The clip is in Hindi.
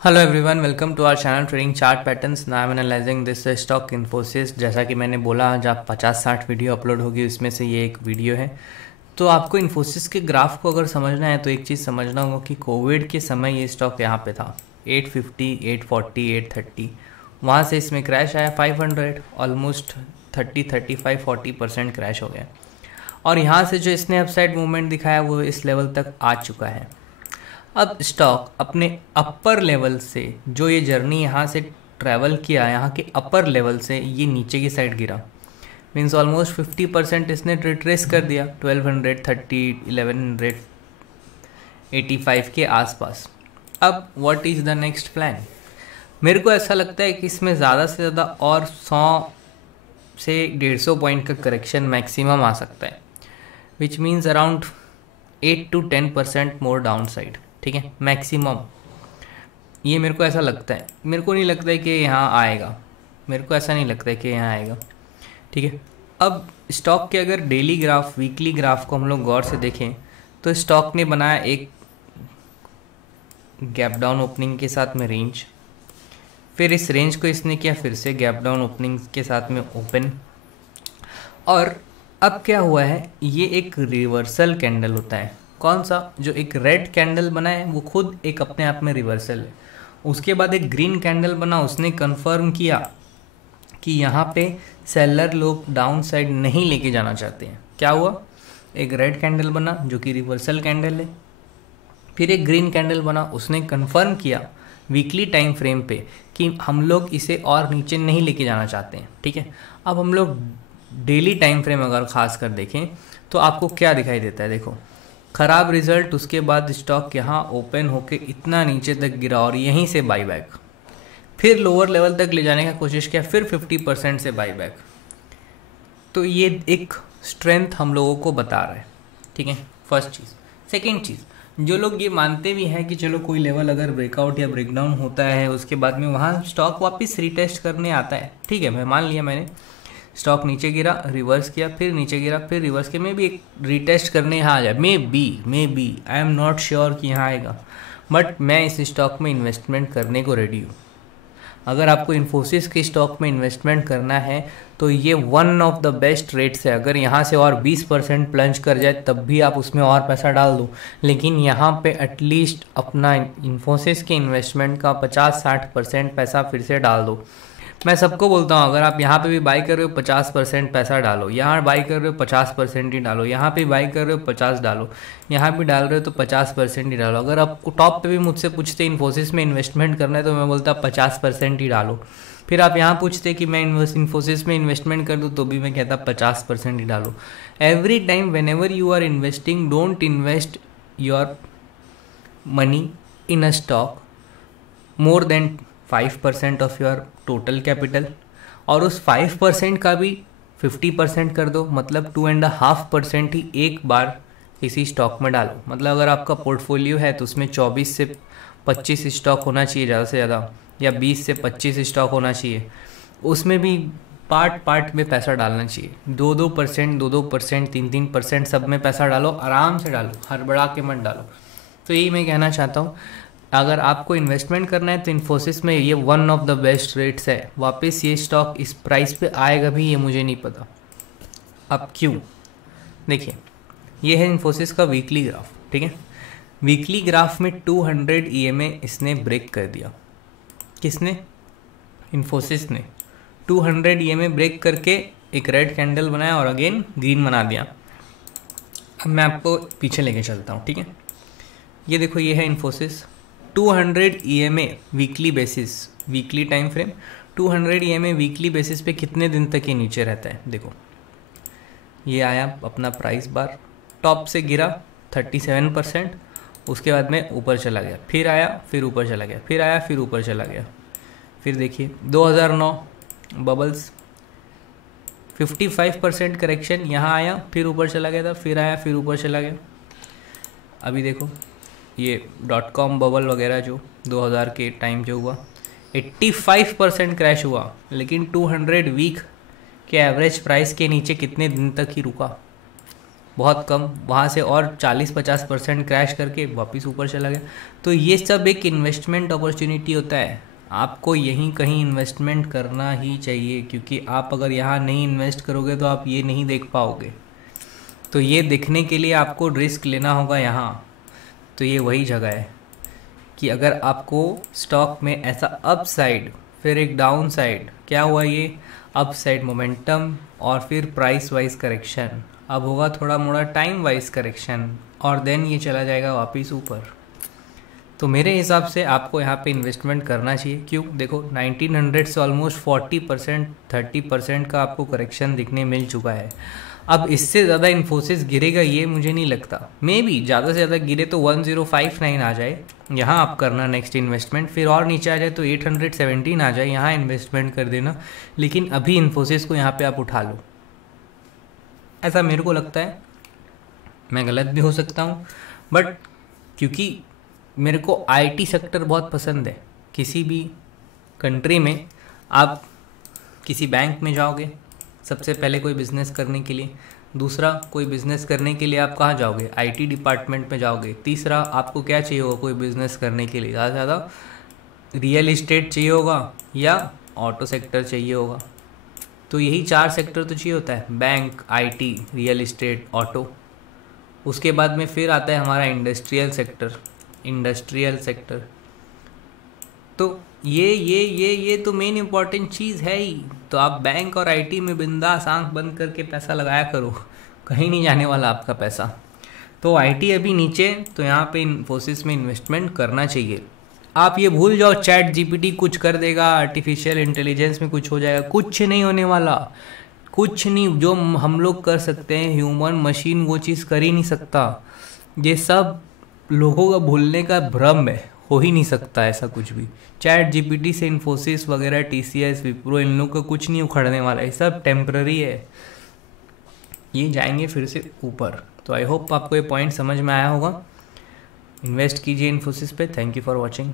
Hello everyone, welcome to our channel trading chart patterns. Now I am analysing this stock Infosys. जैसा कि मैंने बोला, आज आप 50-60 वीडियो अपलोड होगी, उसमें से ये एक वीडियो है। तो आपको इन्फोसिस के ग्राफ को अगर समझना है तो एक चीज़ समझना होगा कि कोविड के समय ये स्टॉक यहाँ पे था 850, 840, 830। वहाँ से इसमें क्रैश आया 500, ऑलमोस्ट 30-35-40% क्रैश हो गया। और यहाँ से जो इसने अपसाइड मूवमेंट दिखाया वो इस लेवल तक आ चुका है। अब स्टॉक अपने अपर लेवल से जो ये जर्नी यहाँ से ट्रैवल किया, यहाँ के अपर लेवल से ये नीचे की साइड गिरा, मीन्स ऑलमोस्ट 50% इसने रिट्रेस कर दिया 1230, 1185 के आसपास। अब what is the next plan? मेरे को ऐसा लगता है कि इसमें ज़्यादा से ज़्यादा और 100 से 150 पॉइंट का करेक्शन मैक्सिमम आ सकता है, which means around 8 to 10% more down side. ठीक है, मैक्सिमम ये मेरे को ऐसा लगता है। मेरे को नहीं लगता है कि यहाँ आएगा, मेरे को ऐसा नहीं लगता है कि यहाँ आएगा। ठीक है, अब स्टॉक के अगर डेली ग्राफ, वीकली ग्राफ को हम लोग गौर से देखें तो स्टॉक ने बनाया एक गैप डाउन ओपनिंग के साथ में रेंज, फिर इस रेंज को इसने किया फिर से गैप डाउन ओपनिंग के साथ में ओपन, और अब क्या हुआ है, ये एक रिवर्सल कैंडल होता है। कौन सा? जो एक रेड कैंडल बना है वो खुद एक अपने आप में रिवर्सल है। उसके बाद एक ग्रीन कैंडल बना, उसने कंफर्म किया कि यहाँ पे सेलर लोग डाउन साइड नहीं लेके जाना चाहते हैं। क्या हुआ? एक रेड कैंडल बना जो कि रिवर्सल कैंडल है, फिर एक ग्रीन कैंडल बना, उसने कंफर्म किया वीकली टाइम फ्रेम पे कि हम लोग इसे और नीचे नहीं लेके जाना चाहते हैं। ठीक है, अब हम लोग डेली टाइम फ्रेम अगर खास कर देखें तो आपको क्या दिखाई देता है? देखो, ख़राब रिजल्ट, उसके बाद स्टॉक यहाँ ओपन होके इतना नीचे तक गिरा और यहीं से बाई बैक, फिर लोअर लेवल तक ले जाने का कोशिश किया, फिर 50% से बाई बैक। तो ये एक स्ट्रेंथ हम लोगों को बता रहा है। ठीक है, फर्स्ट चीज़। सेकेंड चीज़, जो लोग ये मानते भी हैं कि चलो कोई लेवल अगर ब्रेकआउट या ब्रेकडाउन होता है उसके बाद में वहाँ स्टॉक वापस रिटेस्ट करने आता है। ठीक है, मैं मान लिया, मैंने स्टॉक नीचे गिरा, रिवर्स किया, फिर नीचे गिरा, फिर रिवर्स किया, मे भी एक रिटेस्ट करने यहाँ आ जाए, maybe I am not sure कि यहाँ आएगा, बट मैं इस स्टॉक में इन्वेस्टमेंट करने को रेडी हूँ। अगर आपको इन्फोसिस के स्टॉक में इन्वेस्टमेंट करना है तो ये one of the best rates है। अगर यहाँ से और 20% प्लंज कर जाए तब भी आप उसमें और पैसा डाल दो, लेकिन यहाँ पे एटलीस्ट अपना इन्फोसिस के इन्वेस्टमेंट का 50-60% पैसा फिर से डाल दो। मैं सबको बोलता हूँ, अगर आप यहाँ पे भी बाई कर रहे हो 50% पैसा डालो, यहाँ बाई कर रहे हो 50% ही डालो, यहाँ पे बाई कर रहे हो 50 डालो, यहाँ भी डाल रहे हो तो 50% ही डालो। अगर आपको टॉप पे भी मुझसे पूछते इन्फोसिस में इन्वेस्टमेंट करना है तो मैं बोलता 50% ही डालो। फिर आप यहाँ पूछते कि मैं इन्फोसिस में इन्वेस्टमेंट कर दूँ तो भी मैं कहता 50% ही डालो। Every time whenever you are investing, don't invest your money in a stock more than 5% of your total capital, और उस 5% का भी 50% कर दो, मतलब 2.5% ही एक बार किसी स्टॉक में डालो। मतलब अगर आपका पोर्टफोलियो है तो उसमें 24 से 25 स्टॉक होना चाहिए ज़्यादा से ज़्यादा, या 20 से 25 स्टॉक होना चाहिए। उसमें भी पार्ट में पैसा डालना चाहिए, 2-2%, 2-2%, 3-3% सब में पैसा डालो, आराम से डालो, हड़बड़ा के मत डालो। तो यही मैं कहना चाहता हूँ, अगर आपको इन्वेस्टमेंट करना है तो इन्फोसिस में ये one of the best rates है। वापस ये स्टॉक इस प्राइस पे आएगा भी ये मुझे नहीं पता। अब क्यों? देखिए, ये है इन्फोसिस का वीकली ग्राफ। ठीक है, वीकली ग्राफ में 200 EMA इसने ब्रेक कर दिया। किसने? इन्फोसिस ने 200 EMA ब्रेक करके एक रेड कैंडल बनाया और अगेन ग्रीन बना दिया। अब मैं आपको पीछे लेके चलता हूँ। ठीक है, ये देखो, ये है Infosys 200 EMA weekly basis, weekly time frame 200 EMA weekly basis पे कितने दिन तक ये नीचे रहता है? देखो, ये आया अपना प्राइस बार, टॉप से गिरा 37%, उसके बाद में ऊपर चला गया, फिर आया, फिर ऊपर चला गया, फिर आया, फिर ऊपर चला गया। फिर देखिए 2009 बबल्स, 55% करेक्शन, यहाँ आया, फिर ऊपर चला गया था, फिर आया, फिर ऊपर चला गया। अभी देखो ये .com बबल वगैरह जो 2000 के टाइम जो हुआ, 85% क्रैश हुआ, लेकिन 200 वीक के एवरेज प्राइस के नीचे कितने दिन तक ही रुका? बहुत कम, वहाँ से और 40-50% क्रैश करके वापस ऊपर चला गया। तो ये सब एक इन्वेस्टमेंट अपॉर्चुनिटी होता है, आपको यहीं कहीं इन्वेस्टमेंट करना ही चाहिए, क्योंकि आप अगर यहाँ नहीं इन्वेस्ट करोगे तो आप ये नहीं देख पाओगे। तो ये देखने के लिए आपको रिस्क लेना होगा यहाँ। तो ये वही जगह है कि अगर आपको स्टॉक में ऐसा अप साइड फिर एक डाउन साइड, क्या हुआ ये अप साइड मोमेंटम और फिर प्राइस वाइज करेक्शन, अब होगा थोड़ा मोड़ा टाइम वाइज करेक्शन और देन ये चला जाएगा वापस ऊपर। तो मेरे हिसाब से आपको यहाँ पे इन्वेस्टमेंट करना चाहिए। क्यों? देखो 1900 से ऑलमोस्ट 40% 30% का आपको करेक्शन दिखने मिल चुका है। अब इससे ज़्यादा इन्फोसिस गिरेगा ये मुझे नहीं लगता, मे बी ज़्यादा से ज़्यादा गिरे तो 1059 आ जाए, यहाँ आप करना नेक्स्ट इन्वेस्टमेंट, फिर और नीचे आ जाए तो 817 आ जाए, यहाँ इन्वेस्टमेंट कर देना। लेकिन अभी इन्फोसिस को यहाँ पे आप उठा लो, ऐसा मेरे को लगता है। मैं गलत भी हो सकता हूँ, बट क्योंकि मेरे को आईटी सेक्टर बहुत पसंद है। किसी भी कंट्री में आप किसी बैंक में जाओगे सबसे पहले कोई बिज़नेस करने के लिए, दूसरा कोई बिज़नेस करने के लिए आप कहाँ जाओगे? आईटी डिपार्टमेंट में जाओगे। तीसरा आपको क्या चाहिए होगा कोई बिज़नेस करने के लिए? ज़्यादा से ज़्यादा रियल इस्टेट चाहिए होगा या ऑटो सेक्टर चाहिए होगा। तो यही 4 सेक्टर तो चाहिए होता है, bank, IT, real estate, auto. उसके बाद में फिर आता है हमारा इंडस्ट्रियल सेक्टर। तो ये तो मेन इम्पॉर्टेंट चीज़ है ही। तो आप बैंक और आईटी में बिंदास आंख बंद करके पैसा लगाया करो, कहीं नहीं जाने वाला आपका पैसा। तो आईटी अभी नीचे, तो यहाँ पे इन्फोसिस में इन्वेस्टमेंट करना चाहिए। आप ये भूल जाओ चैट जीपीटी कुछ कर देगा, आर्टिफिशियल इंटेलिजेंस में कुछ हो जाएगा, कुछ नहीं होने वाला, कुछ नहीं। जो हम लोग कर सकते हैं ह्यूमन मशीन वो चीज़ कर ही नहीं सकता। ये सब लोगों का भूलने का भ्रम है, हो ही नहीं सकता ऐसा कुछ भी। चैट जीपीटी से इन्फोसिस वगैरह, टीसीएस, विप्रो, इन लोग का कुछ नहीं उखड़ने वाला है, सब टेम्पररी है, ये जाएंगे फिर से ऊपर। तो आई होप आपको ये पॉइंट समझ में आया होगा। इन्वेस्ट कीजिए इन्फोसिस पे। Thank you for watching.